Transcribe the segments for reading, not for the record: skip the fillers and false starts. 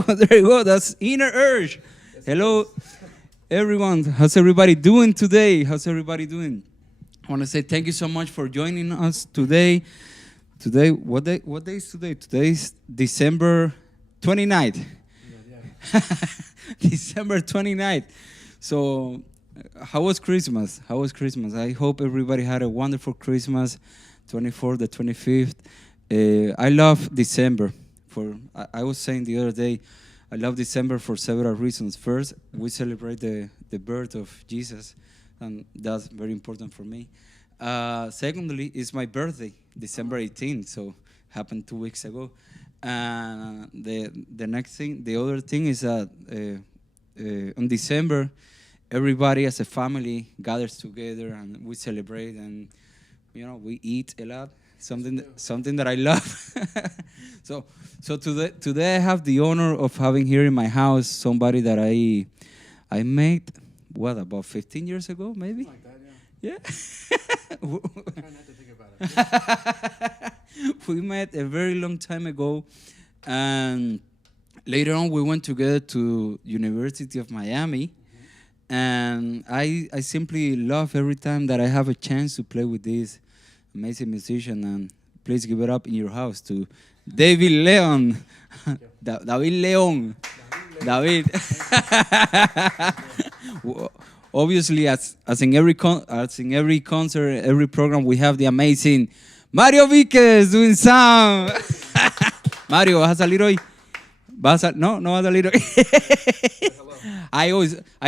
go. There you go. That's Inner Urge. Hello, everyone. How's everybody doing today? How's everybody doing? I want to say thank you so much for joining us today. Today, what day is today? Today is December 29th. Yeah. December 29th. So, how was Christmas? How was Christmas? I hope everybody had a wonderful Christmas, 24th, the 25th. I love December. I was saying the other day, I love December for several reasons. First, we celebrate the birth of Jesus, and that's very important for me. Secondly, it's my birthday, December 18th, so happened 2 weeks ago. And the other thing is that on December, everybody as a family gathers together and we celebrate, and we eat a lot. Something that I love. So today I have the honor of having here in my house somebody that I met about 15 years ago, maybe. Something like that, Yeah. Try not to think about it. We met a very long time ago, and later on we went together to University of Miami, and I simply love every time that I have a chance to play with this amazing musician. And please give it up in your house to David Leon. David Leon. David. Obviously, as in every concert, every program, we have the amazing Mario Viquez doing sound. Mario, ¿vas a salir hoy? No vas a salir hoy. I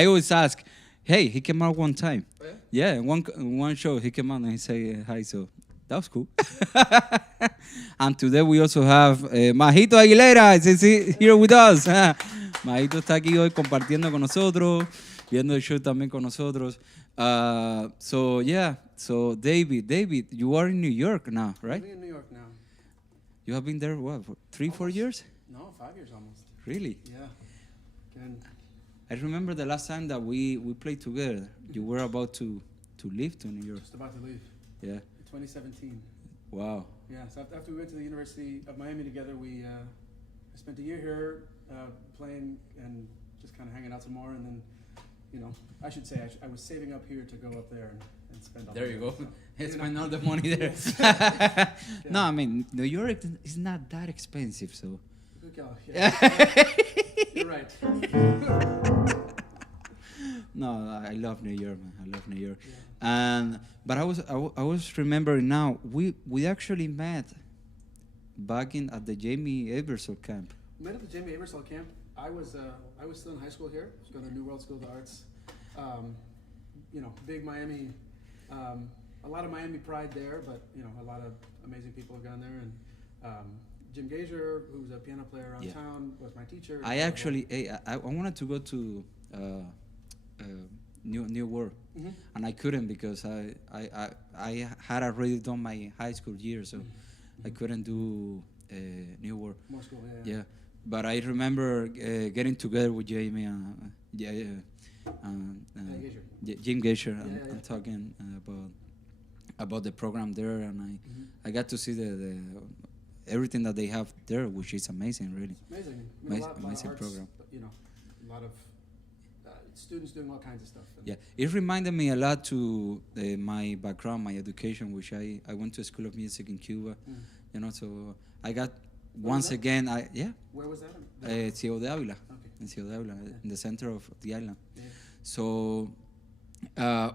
always ask, hey, he came out one time. Oh, yeah? Yeah, in one show he came out and he said hi, so that was cool. And today we also have Majito Aguilera is here with us. Majito está aquí hoy compartiendo con nosotros, viendo el show también con nosotros. So David, you are in New York now, right? I'm in New York now. You have been there, what, for 3-4 years? No, 5 years almost. Really? Yeah. And I remember the last time that we played together. You were about to leave to New York. Just about to leave. Yeah. 2017. Wow. Yeah, so after we went to the University of Miami together, I spent a year here playing and just kind of hanging out some more, and then, I should say I was saving up here to go up there and spend all the money. There you go. So, Spend all the money there. Yeah. No, I mean, New York is not that expensive, so. Good call. Yeah. You're right. No, I love New York, man. I love New York. Yeah. But I was remembering now, we actually met back at the Jamie Abersol camp. We met at the Jamie Abersol camp. I was still in high school here. I was going to New World School of the Arts. Big Miami, a lot of Miami pride there, but a lot of amazing people have gone there. And Jim Gazier, who's a piano player around town, was my teacher. I wanted to go to New World, and I couldn't because I had already done my high school year, so I couldn't do New World. More school, yeah. But I remember getting together with Jamie and Jim Gazier and talking about the program there, and I got to see the everything that they have there, which is amazing, really. Amazing. Amazing arts, program. A lot of students doing all kinds of stuff. Yeah, it reminded me a lot to my background, my education, which I went to a school of music in Cuba, so I got once again. Where was that? Ciudad de Ávila. Okay. In Ciudad de Ávila, in the center of the island. Yeah. So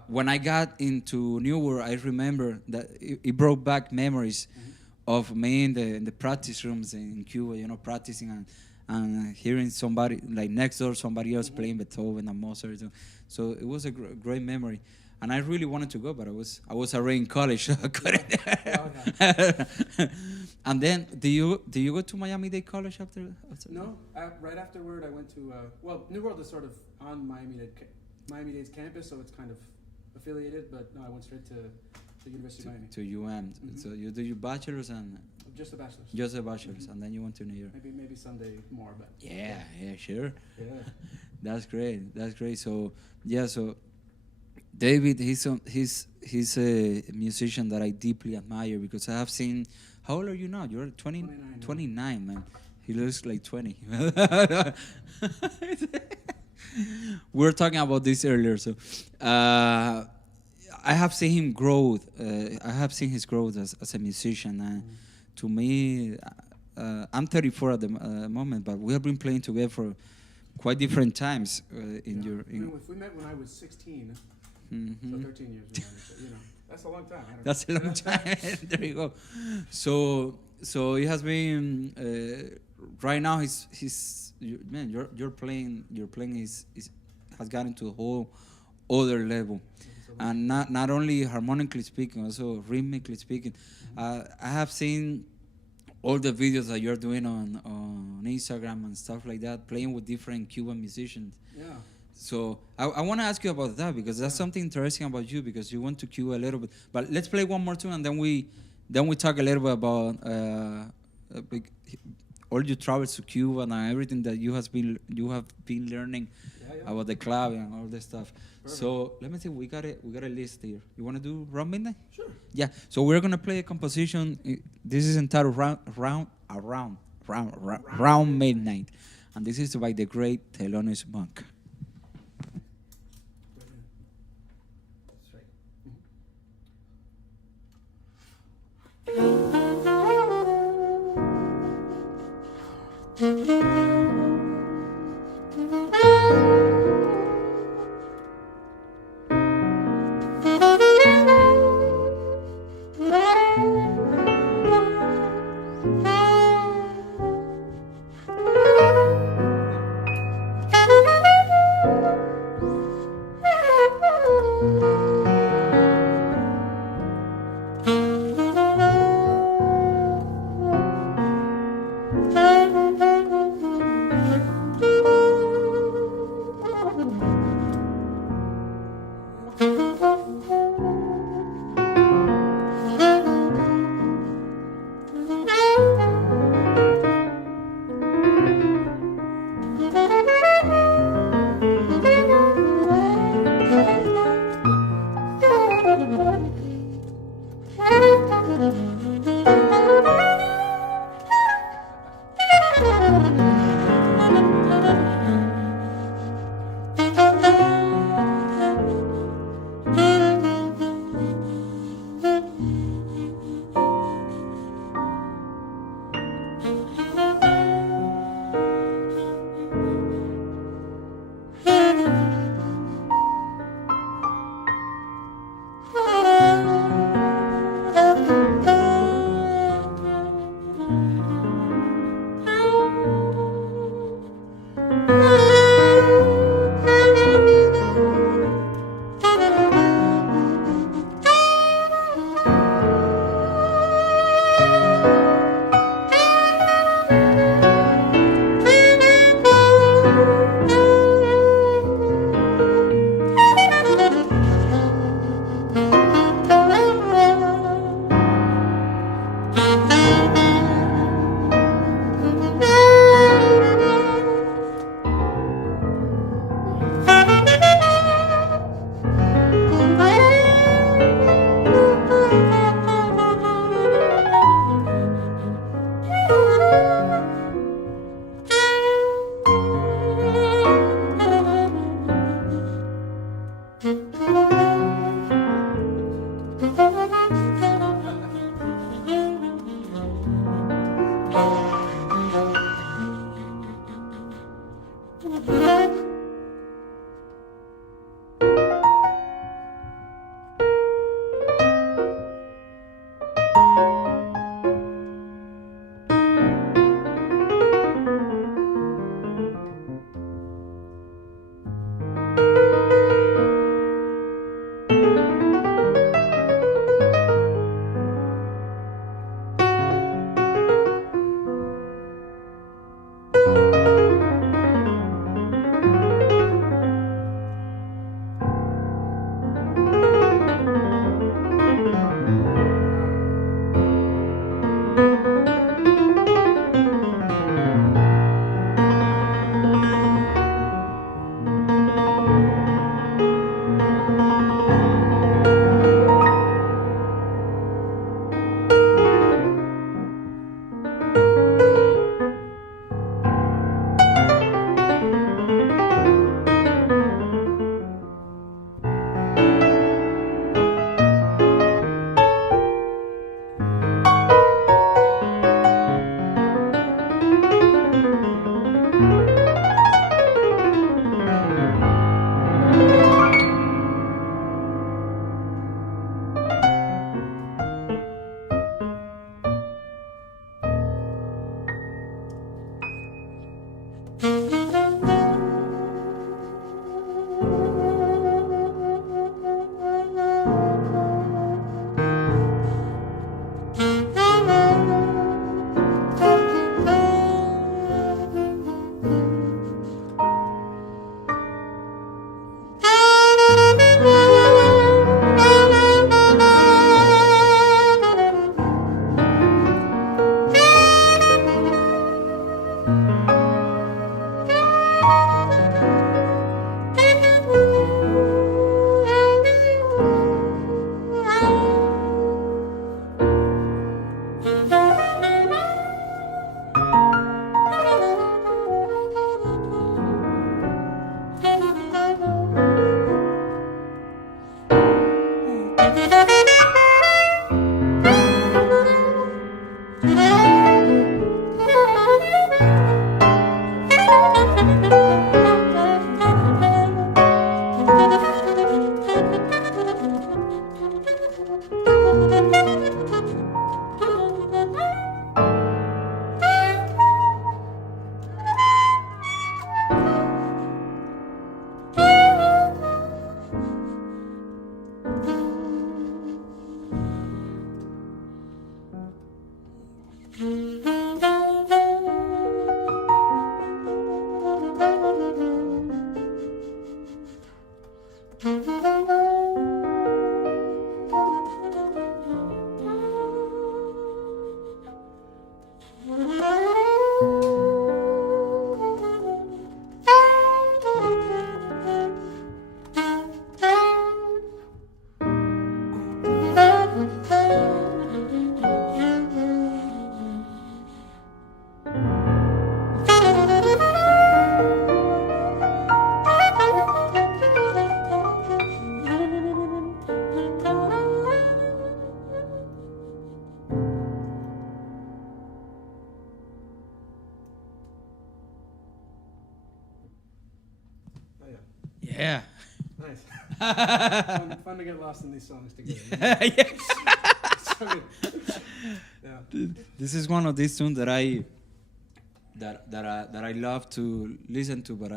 when I got into New World, I remember that it brought back memories of me in the practice rooms in Cuba, practicing and hearing somebody, like next door, somebody else playing Beethoven and Mozart. So it was a great memory. And I really wanted to go, but I was already in college, so I couldn't. Yeah. And then, do you go to Miami-Dade College after? No, right afterward I went to, New World is sort of on Miami-Dade's campus, so it's kind of affiliated, but no, I went straight to the University of Miami. To UM. So you do your bachelor's and? Just a bachelor's. Just a bachelor's, and then you went to New York. Maybe someday more, but. Yeah, sure. Yeah. That's great. So, David, he's a musician that I deeply admire because I have seen. How old are you now? You're 29, 29, man. He looks like 20. We were talking about this earlier. So I have seen him grow. I have seen his growth as a musician. To me, I'm 34 at the moment, but we have been playing together for quite different times in your. If we met when I was 16, so 13 years ago, that's a long time. That's a long time. There you go. So it has been right now. Your playing has gotten to a whole other level, and not only harmonically speaking, also rhythmically speaking. I have seen all the videos that you're doing on Instagram and stuff like that, playing with different Cuban musicians. Yeah. So I want to ask you about that, because that's something interesting about you, because you went to Cuba a little bit. But let's play one more tune, and then we talk a little bit about all your travels to Cuba and everything that you have been learning about the club and all this stuff. Perfect. So let me see, we got a list here. You want to do Round Midnight? Sure. Yeah. So we're gonna play a composition. This is entitled Round Midnight, and this is by the great Thelonious Monk. Yeah. Nice. fun to get lost in these songs together. Yeah. So good. Yeah. This is one of these tunes that I love to listen to, but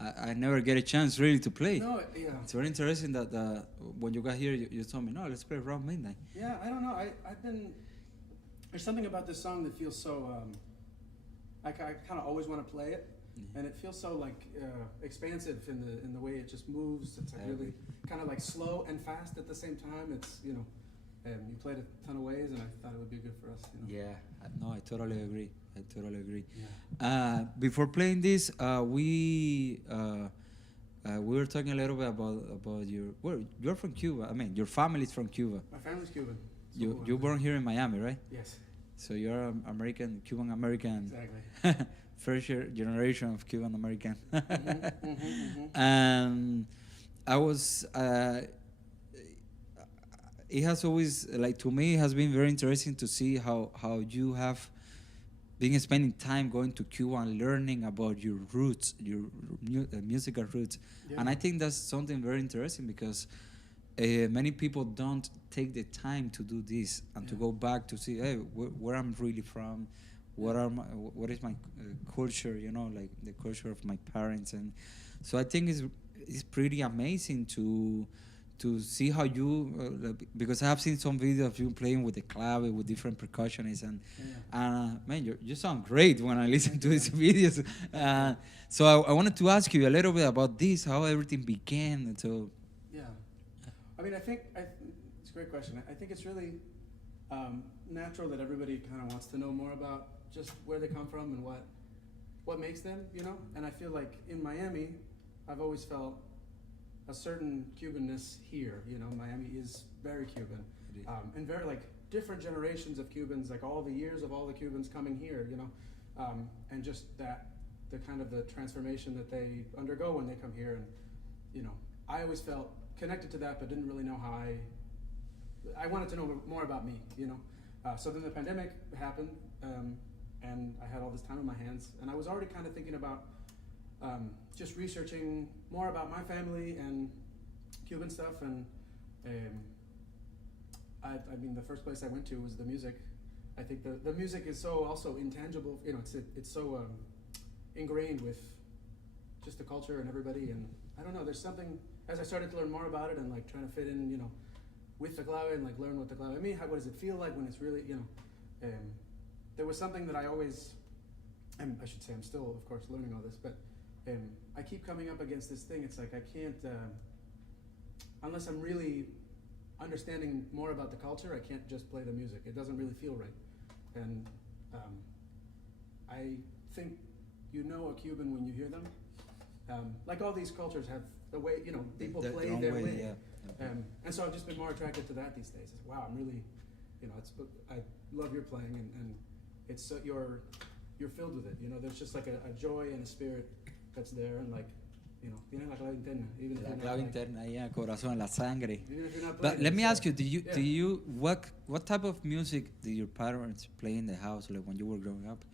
I never get a chance really to play. No, yeah. It's very interesting that when you got here, you told me, no, let's play around midnight. Yeah, I don't know. I've been. There's something about this song that feels so. I kind of always want to play it, and it feels so like expansive in the way it just moves. It's like really kind of like slow and fast at the same time. It's you played a ton of ways, and I thought it would be good for us. Yeah, no, I totally agree. Yeah. Before playing this, we were talking a little bit about you're from Cuba. I mean, your family's from Cuba. My family's Cuban. You born here in Miami, right? Yes. So you're American, Cuban American. Exactly. First generation of Cuban American. I was. It has always, like, to me, it has been very interesting to see how you have been spending time going to Cuba and learning about your roots, your musical roots. Yeah. And I think that's something very interesting because many people don't take the time to do this and to go back to see, hey, where I'm really from, what is my culture, like the culture of my parents. And so I think it's pretty amazing to see how you, because I have seen some videos of you playing with the clave, with different percussionists, and man, you sound great when I listen to these videos. So I wanted to ask you a little bit about this, how everything began. And so, yeah, I mean, it's a great question. I think it's really natural that everybody kind of wants to know more about just where they come from and what makes them, And I feel like in Miami, I've always felt a certain Cubanness here. Miami is very Cuban, and very like different generations of Cubans, like all the years of all the Cubans coming here, and just the kind of the transformation that they undergo when they come here, and I always felt connected to that, but didn't really know how I wanted to know more about me, So then the pandemic happened, and I had all this time in my hands, and I was already kind of thinking about just researching more about my family and Cuban stuff, and I mean, the first place I went to was the music. I think the music is so also intangible, it's so ingrained with just the culture and everybody, and I don't know, there's something, as I started to learn more about it and like trying to fit in, with the clave and like learn what the clave, I mean, what does it feel like when it's really, there was something that I always, and I should say I'm still, of course, learning all this, but I keep coming up against this thing. It's like I can't, unless I'm really understanding more about the culture, I can't just play the music. It doesn't really feel right. And I think you know a Cuban when you hear them. Like all these cultures have the way, people play their way. Yeah. And so I've just been more attracted to that these days. It's, wow, I'm really, I love your playing, and it's so you're filled with it. There's just like a joy and a spirit that's there, and like, tiene la clave interna. Even La clave interna, el corazón, la sangre. Even if you're not But playing, let me it's ask you, what type of music did your parents play in the house, like when you were growing up?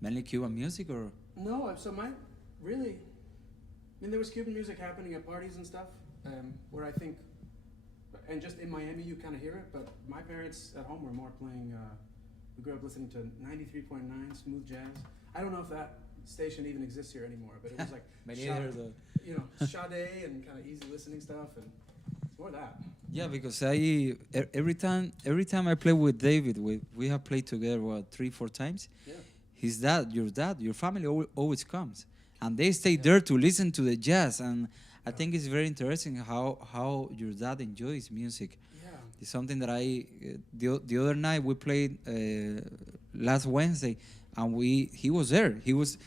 Mainly Cuban music, or? No, so there was Cuban music happening at parties and stuff, where I think, and just in Miami you kind of hear it, but my parents at home were more playing, we grew up listening to 93.9 smooth jazz. I don't know if that station even exists here anymore, but it was like Sade and kind of easy listening stuff, and it's more that. Yeah, because every time I play with David, we have played together 3-4 times. Yeah. Your family always comes, and they stay there to listen to the jazz, and I think it's very interesting how your dad enjoys music. Yeah. It's something that the other night we played last Wednesday, and he was there. He was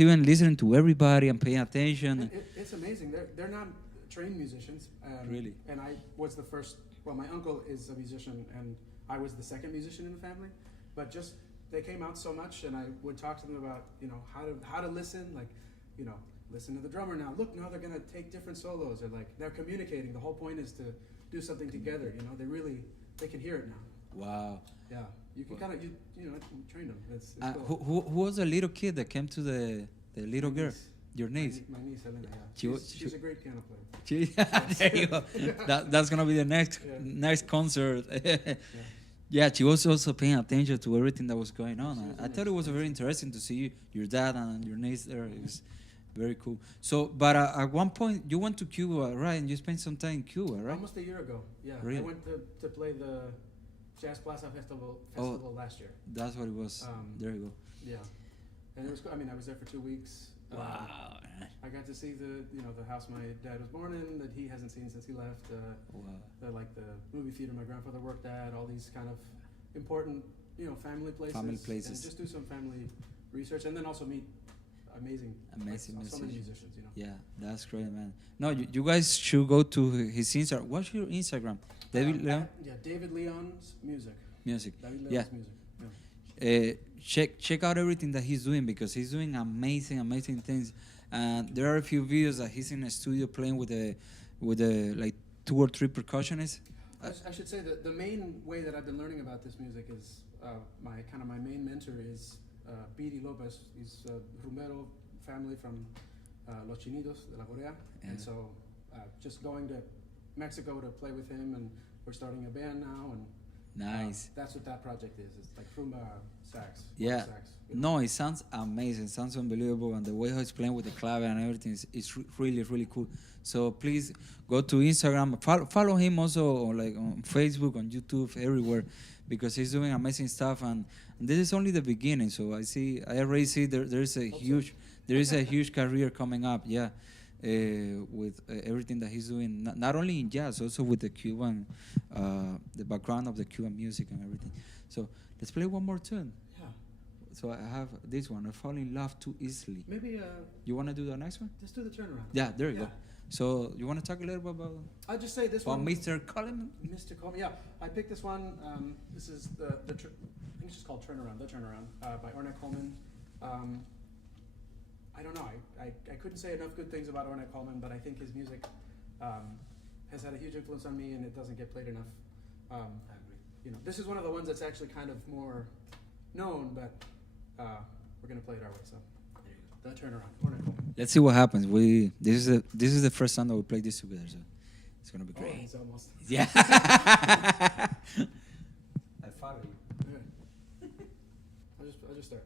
even listening to everybody and paying attention. It's amazing. They're not trained musicians. Really? And I was the first. Well, my uncle is a musician, and I was the second musician in the family. But just they came out so much, and I would talk to them about how to listen, like listen to the drummer now. Look, now they're gonna take different solos, or like they're communicating. The whole point is to do something together. They can hear it now. Wow. Yeah, you can kind of train them. It's cool. Who was the little kid that came to the little girl? Your niece. My niece Elena. Yeah. She She's a great piano player. There you go. That's gonna be the next Yeah. next concert. Yeah. Yeah, she was also paying attention to everything that was going on. She was I thought it was very interesting to see your dad and your niece there. It was very cool. So, but at one point you went to Cuba, right? And you spent some time in Cuba, right? Almost a year ago. Yeah. Really? I went to play the Jazz Plaza Festival last year. That's what it was. There you go. Yeah. And it was. I mean, I was there for 2 weeks. Wow. I got to see the house my dad was born in that he hasn't seen since he left. Wow. The movie theater my grandfather worked at. All these kind of important family places. Family places. And just do some family research, and then also meet amazing so many musicians. Yeah, that's great, man. No, you guys should go to his Instagram. What's your Instagram? David Leon? Yeah, David Leon's music. Music. David Leon's Yeah. music. Yeah. Check out everything that he's doing because he's doing amazing things. And there are a few videos that he's in a studio playing with the like 2 or 3 percussionists. I should say that the main way that I've been learning about this music is my main mentor is Piri Lopez. He's a Rumero family from Los Chinitos de la Corea, Yeah. and so just going to Mexico to play with him, and we're starting a band now, and Nice. that's what that project is. It's like rumba sax. Yeah. Sax. No, it sounds amazing. It sounds unbelievable, and the way how he's playing with the clave and everything is really cool. So please go to Instagram, follow him also on Facebook, on YouTube, everywhere, because he's doing amazing stuff. And this is only the beginning. So I already see there is a huge career coming up. Yeah, with everything that he's doing, not only in jazz, also with the Cuban, the background of the Cuban music and everything. So let's play one more tune. Yeah. So I have this one. I fall in love too easily. Maybe You want to do the next one? just do the turnaround. Yeah, there you go. So you want to talk a little bit about I'll just say this one. Mr. Coleman? Mr. Coleman. Yeah, I picked this one. This is I think it's just called Turnaround, The Turnaround, by Ornette Coleman. I don't know. I couldn't say enough good things about Ornette Coleman, but I think his music has had a huge influence on me, and it doesn't get played enough. I agree. This is one of the ones that's actually kind of more known, but we're gonna play it our way. So, The Turnaround, Ornette Coleman. Let's see what happens. This is the first time that we play this together, so it's gonna be great. Oh, it's almost. Yeah. I follow you. Okay. I'll just start.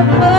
Wow.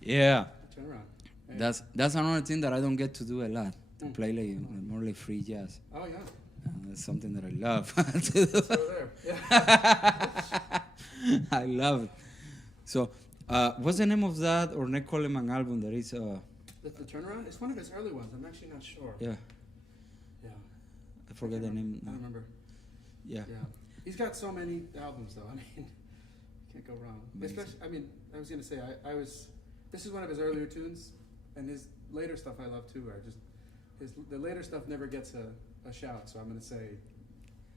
Yeah. Turn around. Hey. That's another thing that I don't get to do a lot. To play like more like free jazz. Oh, yeah. That's something that I love to do. It's over there. Yeah. I love it. So, what's the name of that Ornette Coleman album that is? The Turnaround? It's one of his early ones. I'm actually not sure. Yeah, Yeah. I forget the name. I don't remember. Yeah. Yeah. He's got so many albums, though. I mean, can't go wrong. Amazing. Especially, I mean, I was going to say, this is one of his earlier tunes, and his later stuff I love too. The later stuff never gets a shout, so I'm going to say,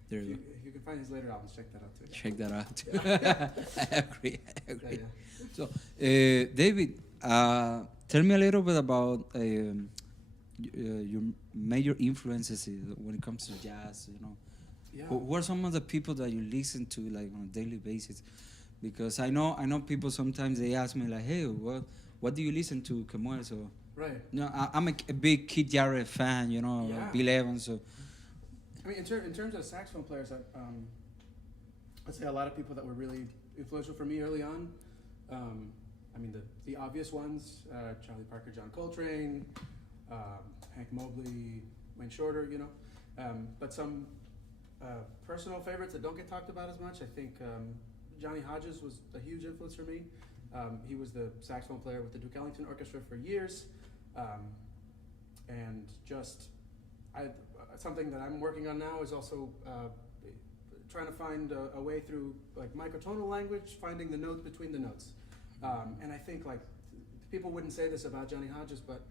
There if you you, go. if you can find his later albums, check that out too. Check that out. I agree. Yeah, yeah. So, David, tell me a little bit about your major influences when it comes to jazz. You know, Yeah. who are some of the people that you listen to like on a daily basis? Because I know people sometimes they ask me like, hey, what do you listen to, Kemuel? So, Right. you know, I'm a big Keith Jarrett fan. You know, Yeah. Bill Evans. So, I mean, in terms of saxophone players, I'd say a lot of people that were really influential for me early on. I mean, the obvious ones, Charlie Parker, John Coltrane, Hank Mobley, Wayne Shorter, you know. But some personal favorites that don't get talked about as much, I think Johnny Hodges was a huge influence for me. He was the saxophone player with the Duke Ellington Orchestra for years. And just, something that I'm working on now is also trying to find a way through like microtonal language, finding the note between the notes. And I think like people wouldn't say this about Johnny Hodges, but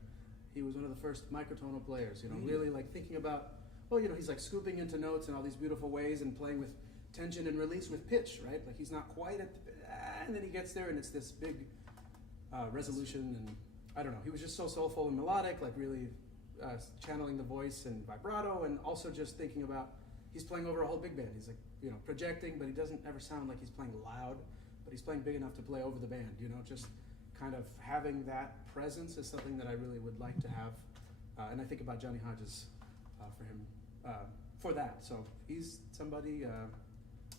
he was one of the first microtonal players. You know, really like thinking about, well, you know, he's like scooping into notes in all these beautiful ways and playing with tension and release with pitch, right? Like he's not quite at, and then he gets there and it's this big resolution, and I don't know. He was just so soulful and melodic, like really channeling the voice and vibrato, and also just thinking about he's playing over a whole big band. He's like, you know, projecting, but he doesn't ever sound like he's playing loud, but he's playing big enough to play over the band, you know, just kind of having that presence is something that I really would like to have. And I think about Johnny Hodges for him, for that. So he's somebody,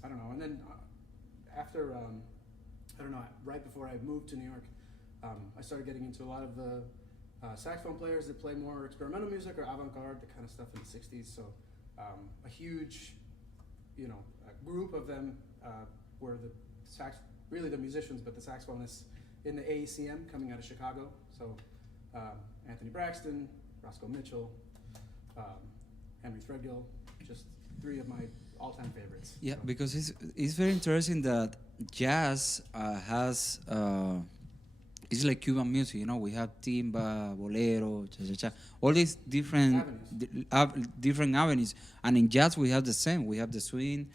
I don't know. And then after, I don't know, right before I moved to New York, I started getting into a lot of the saxophone players that play more experimental music or avant-garde, the kind of stuff in the 60s. So a huge, you know, group of them were really the musicians, but the saxophonists in the AECM coming out of Chicago. So Anthony Braxton, Roscoe Mitchell, Henry Threadgill, just three of my all-time favorites. yeah, So. because it's very interesting that jazz has it's like Cuban music, you know. We have timba, bolero, cha-cha-cha, all these different different avenues, and in jazz we have the same. We have the swing,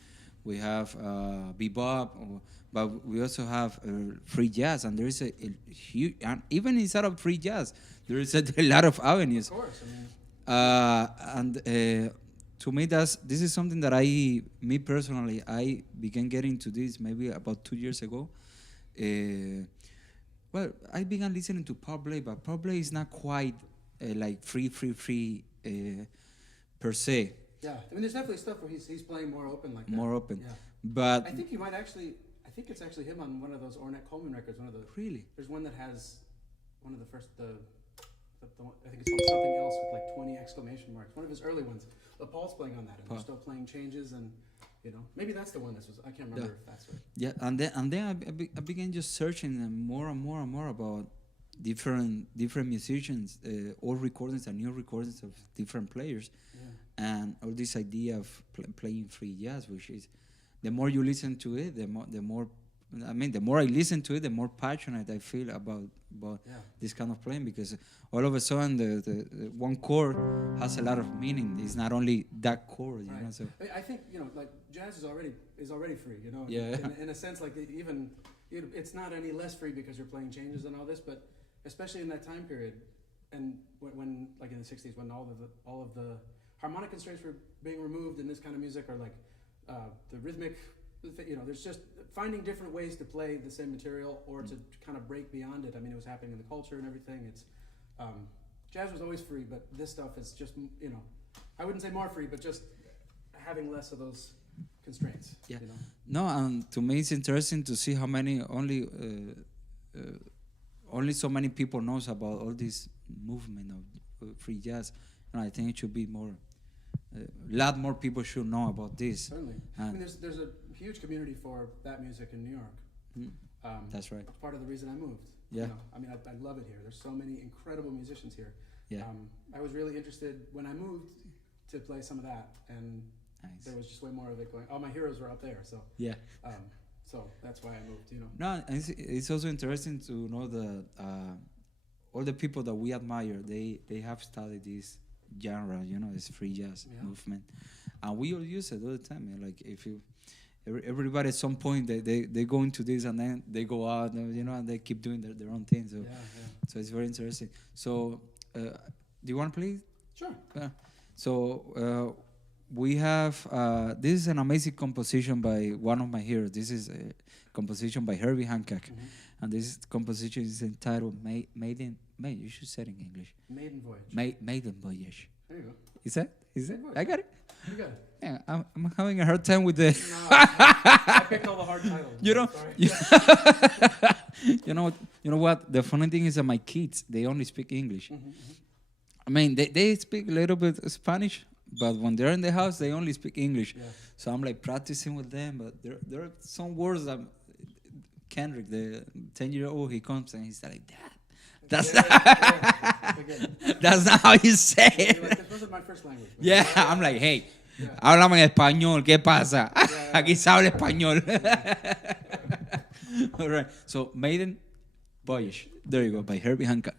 we have bebop, but we also have free jazz, and there is a huge, and even inside of free jazz, there is a lot of avenues. Of course, I mean. And to me, this is something that me personally, I began getting to this maybe about 2 years ago. Well, I began listening to pop play, but pop play is not quite like free per se. Yeah, I mean, there's definitely stuff where he's playing more open like that. More open. Yeah. But I think you might actually. I think it's actually him on one of those Ornette Coleman records. One of the. really, There's one that has one of the first I think it's called something else with like 20 exclamation marks. One of his early ones. But Paul's playing on that, and they're still playing changes, and maybe that's the one. I can't remember if that's right. yeah, and then I began just searching more and more about different musicians, old recordings and new recordings of different players, and all this idea of playing free jazz, which is the more you listen to it, the more the more I listen to it, the more passionate I feel about this kind of playing, because all of a sudden the one chord has a lot of meaning. It's not only that chord, you know. So I think like jazz is already free, Yeah. In a sense, like even it's not any less free because you're playing changes and all this, but especially in that time period, and when like in the '60s, when all of the harmonic constraints were being removed in this kind of music, or like the rhythmic. There's just finding different ways to play the same material or to kind of break beyond it. I mean, it was happening in the culture and everything. It's jazz was always free, but this stuff is just I wouldn't say more free, but just having less of those constraints. Yeah. No, and to me it's interesting to see how many only so many people knows about all this movement of free jazz, and I think it should be more. A lot more people should know about this. Certainly. I mean, there's a huge community for that music in New York. That's right. It's part of the reason I moved. Yeah. I mean, I love it here. There's so many incredible musicians here. Yeah. I was really interested when I moved to play some of that, and there was just way more of it going. All my heroes were up there, so yeah. So that's why I moved. No, it's also interesting to know that all the people that we admire, they have studied this genre, this free jazz movement, and we all use it all the time. Like if you, everybody at some point they go into this and then they go out, and they keep doing their own thing. So so it's very interesting. So do you want to play? Sure. So we have this is an amazing composition by one of my heroes. This is a composition by Herbie Hancock, and this composition is entitled Maiden. You should say it in English. Maiden Voyage. Maiden Voyage. There you go. Is that? I got it. You got it. Yeah, I'm having a hard time with the. No, I picked all the hard titles. You know what? The funny thing is that my kids, they only speak English. I mean, they speak a little bit Spanish, but when they're in the house, they only speak English. Yeah. So I'm like practicing with them, but there are some words that Kendrick, the 10-year-old, he comes and he's like, Dad. That's not how you say it. Like, this wasn't my first language. Yeah, I'm like, hey, háblame en español, ¿qué pasa? Aquí se habla español. All right, so Maiden Voyage. There you go, by Herbie Hancock.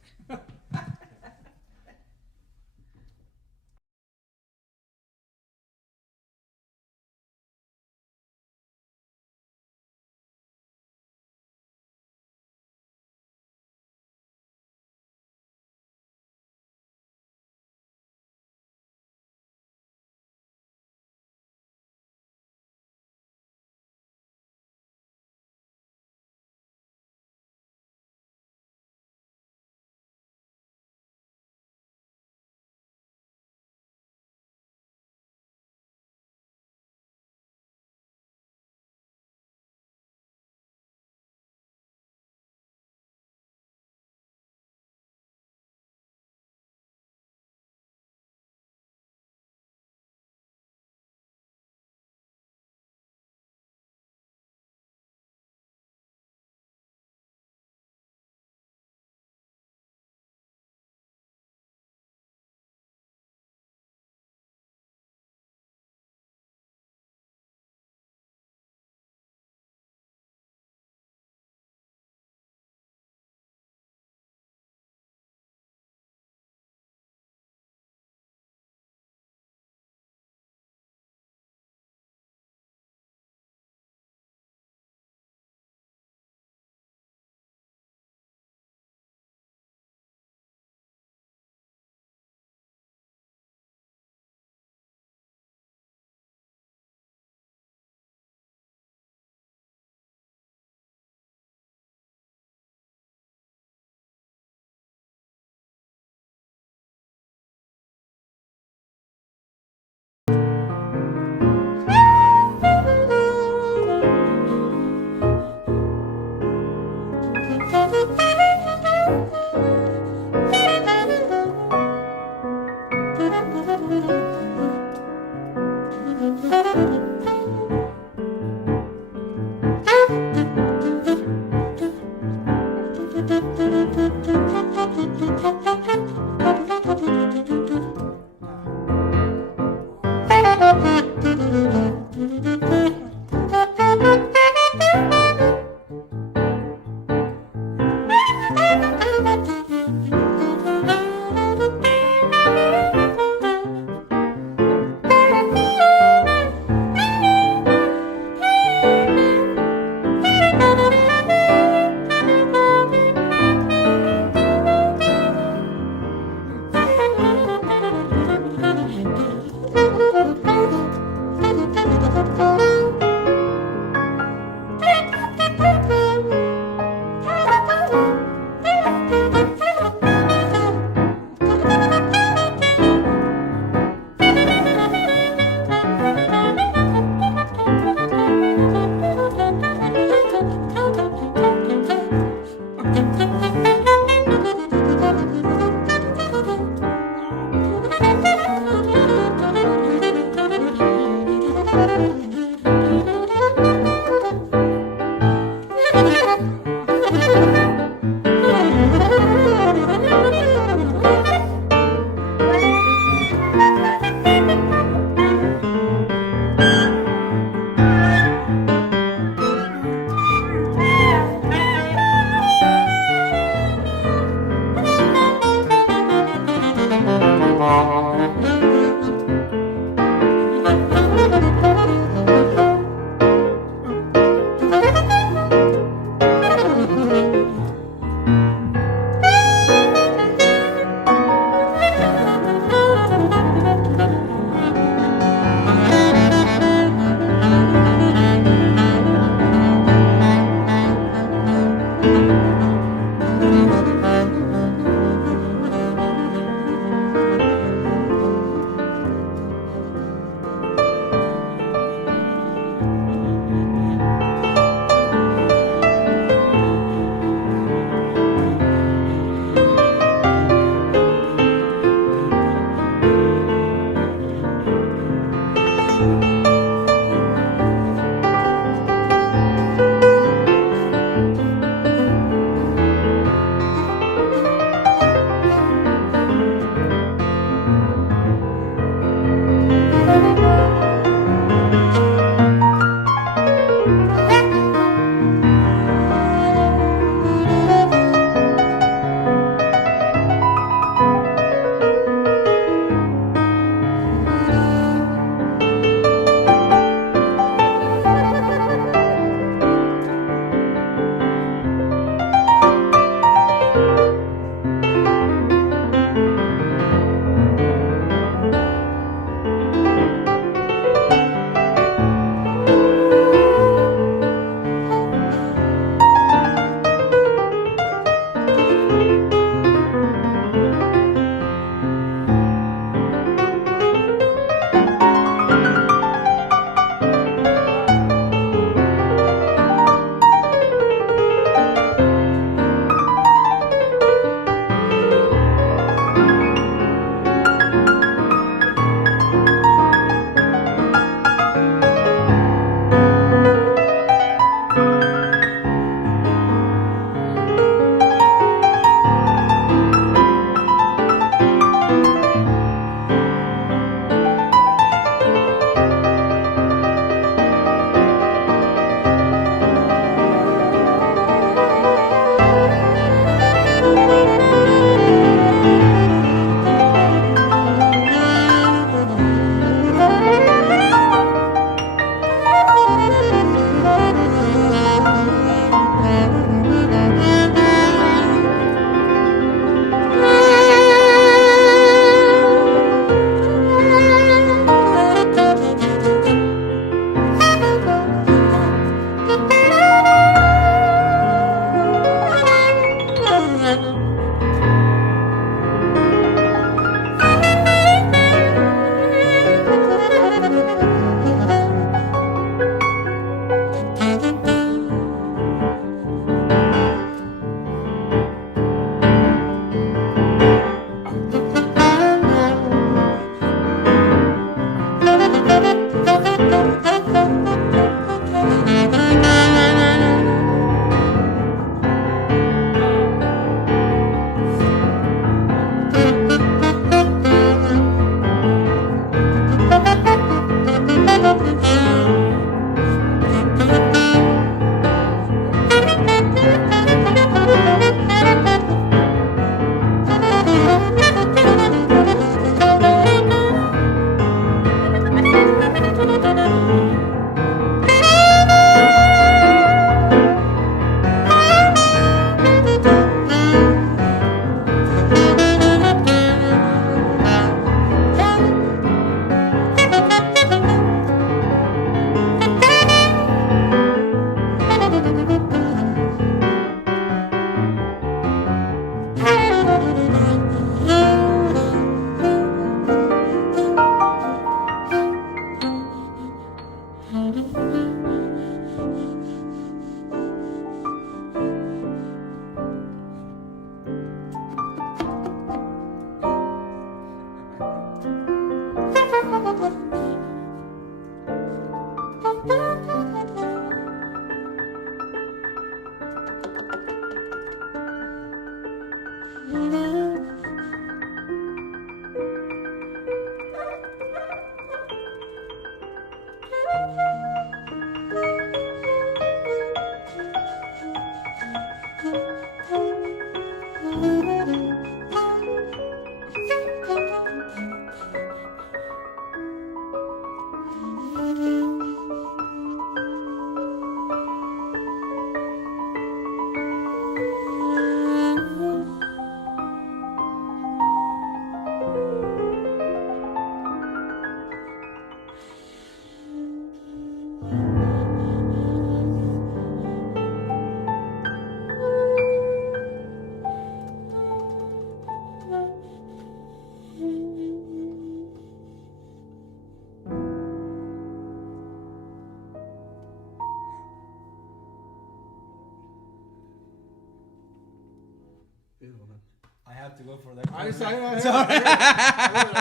I have to go for that. I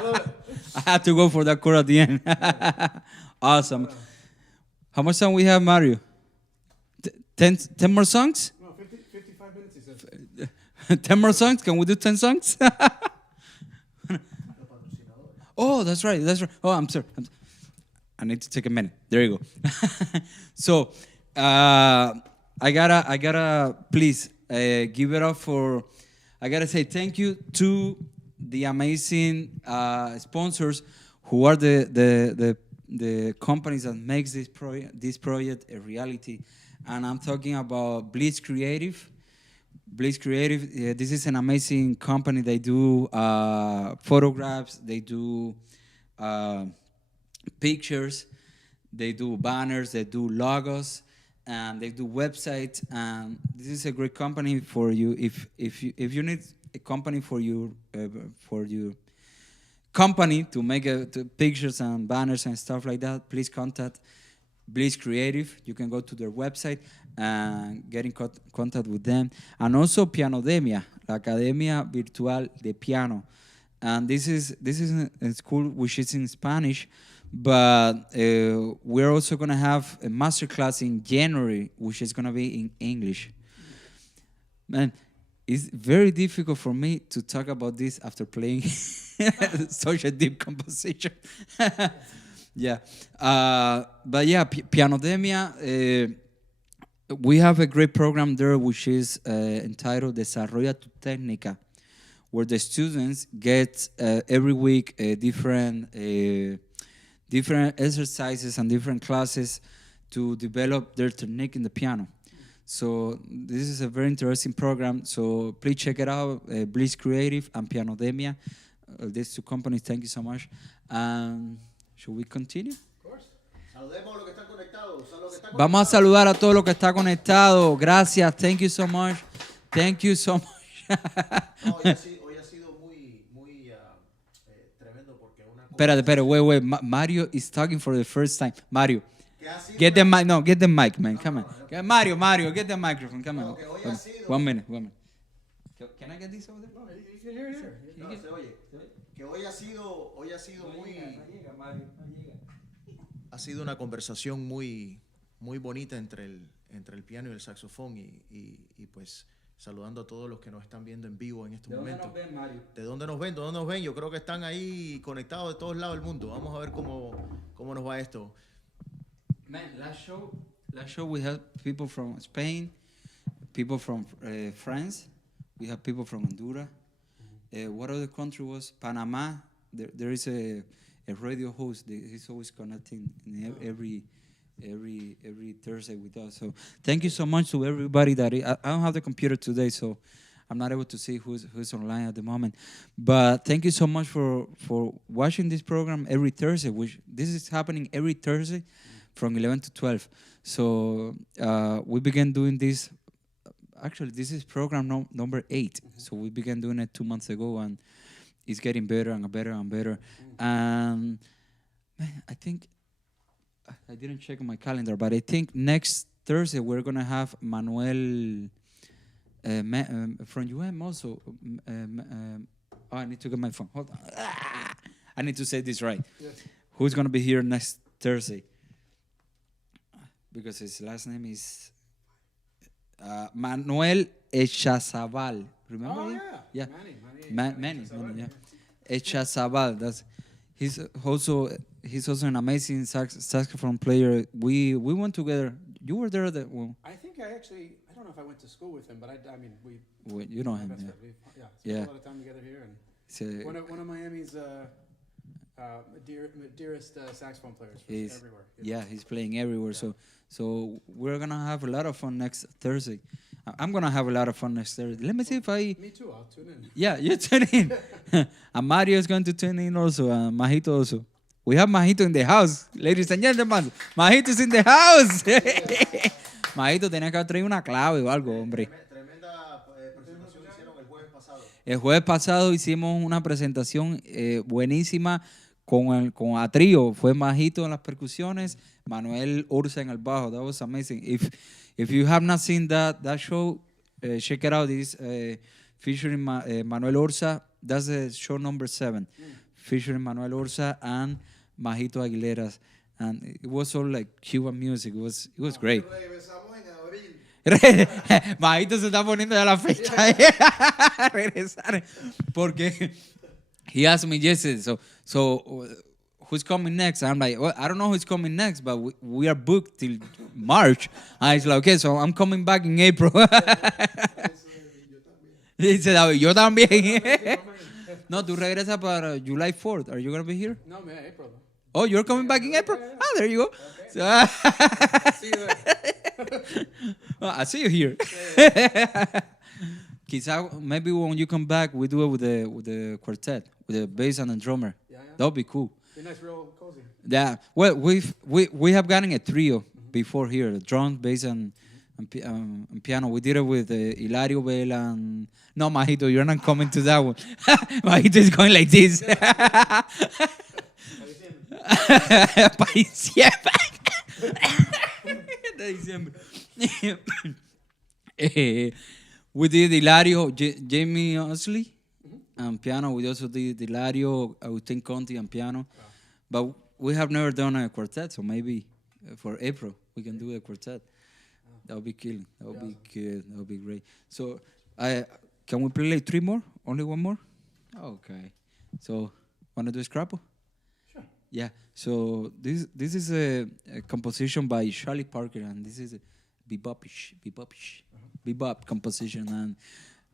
love it. I had to go for that chord at the end. Awesome. How much time we have, Mario? 10 more songs? No, 55 minutes, he said. 10 more songs? Can we do 10 songs? Oh, that's right. Oh, I'm sorry. I need to take a minute. There you go. So, I gotta please give it up for. I gotta say thank you to the amazing sponsors who are the companies that makes this project a reality, and I'm talking about Bliss Creative. Bliss Creative, this is an amazing company. They do photographs, they do pictures, they do banners, they do logos, and they do websites. And this is a great company for you. If you need a company for your company to make pictures and banners and stuff like that, please contact Bliss Creative. You can go to their website and get in contact with them. And also Pianodemia, la Academia Virtual de Piano. And this is a school which is in Spanish, but we're also going to have a masterclass in January, which is going to be in English. Man, it's very difficult for me to talk about this after playing such a deep composition. Yeah, but yeah, Pianodemia, we have a great program there which is entitled Desarrolla tu Técnica, where the students get every week different exercises and different classes to develop their technique in the piano. So this is a very interesting program, so please check it out, Bliss Creative and Pianodemia. These two companies, thank you so much. Should we continue? Vamos a saludar a todo lo que está conectado. Gracias. Thank you so much. Thank you so much. No, hoy ha sido muy tremendo porque Espérate, wait. Mario is talking for the first time. Mario, get the mic. No, get the mic, man. Come on. Mario, get the microphone. Come on. 1 minute. Can I get this over there? No, you can hear it here. No, se oye. Que hoy ha sido muy... Ha sido una conversación muy bonita entre el piano y el saxofón y pues saludando a todos los que nos están viendo en vivo en este momento. ¿De dónde nos ven, Mario? ¿De dónde nos ven? Yo creo que están ahí conectados de todos lados del mundo. Vamos a ver cómo nos va esto. Man, last show we had people from Spain, people from France, we have people from Honduras. What other country was? Panama. There is a radio host. He's always connecting every Thursday with us. So thank you so much to everybody that I don't have the computer today, so I'm not able to see who's online at the moment. But thank you so much for watching this program every Thursday. Which this is happening every Thursday from 11 to 12. So we began doing this. Actually, this is program number 8. So we began doing it 2 months ago, and it's getting better and better and better. And man, I think I didn't check my calendar, but I think next Thursday we're gonna have Manuel from UM also. I need to get my phone. Hold on. I need to say this right. Yes. Who's gonna be here next Thursday? Because his last name is Manuel Echazabal. Remember him? Yeah. Manny, yeah. Echazabal. He's also an amazing saxophone player. We went together. You were there. I think I don't know if I went to school with him, but I mean you know him. Spent a lot of time together here, and one of Miami's dearest saxophone players. Everywhere. Yeah, he's playing everywhere. Yeah. So we're gonna have a lot of fun next Thursday. I'm gonna have a lot of fun next Thursday. Let me see if I. Me too. I'll tune in. Yeah, you tune in. And Mario is going to tune in also. And Majito also. We have Majito in the house, ladies and gentlemen. Majito is in the house. Majito tenía que traer una clave o algo, hombre. Tremenda presentación hicieron el jueves pasado. El jueves pasado hicimos una presentación buenísima con a trío. Fue Majito en las percusiones, Manuel Ursa en el bajo. That was amazing. If you have not seen that show, check it out. It's featuring Manuel Orsa. That's the show number 7, featuring Manuel Orsa and Majito Aguilera's. And it was all like Cuban music. It was great. Majito se está poniendo ya la fecha. Regresar. Porque he asked me yesterday, so who's coming next? I'm like, well, I don't know who's coming next, but we are booked till March. And he's like, okay, so I'm coming back in April. He said, yo también. No, tú regresas para July 4th. Are you going to be here? No, man, April. Oh, you're coming back in April? Yeah. Ah, there you go. Okay. So, See you there. well, I see you here. Quizá, maybe when you come back, we do it with the quartet, with the bass and the drummer. Yeah. That would be cool. Be nice, real cozy. Yeah. Well, we have gotten a trio before here: the drums, bass, and piano. We did it with Hilario Vela and no, Majito, you're not coming to that one. Majito is going like this. Para diciembre. We did Hilario, Jamie Osley, and piano. We also did Hilario, Agustin Conti, and piano. But we have never done a quartet, so maybe for April we can do a quartet. That would be killing. That would be good. That would be great. So, can we play like 3 more? Only 1 more? Okay. So, wanna do a Scrapple? Sure. Yeah. So this is a composition by Charlie Parker, and this is a bebopish bebop composition, and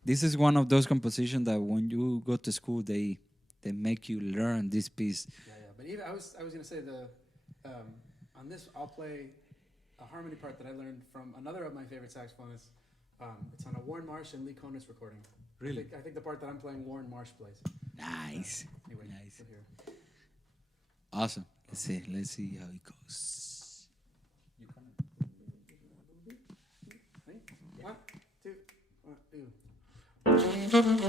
this is one of those compositions that when you go to school they make you learn this piece. Yeah. But even I was gonna say on this I'll play a harmony part that I learned from another of my favorite saxophonists. It's on a Warren Marsh and Lee Konitz recording. Really? I think the part that I'm playing, Warren Marsh plays. Nice. Anyway, Nice. so here. Awesome. Let's see how it goes. Ready? 1, 2, 1, 2.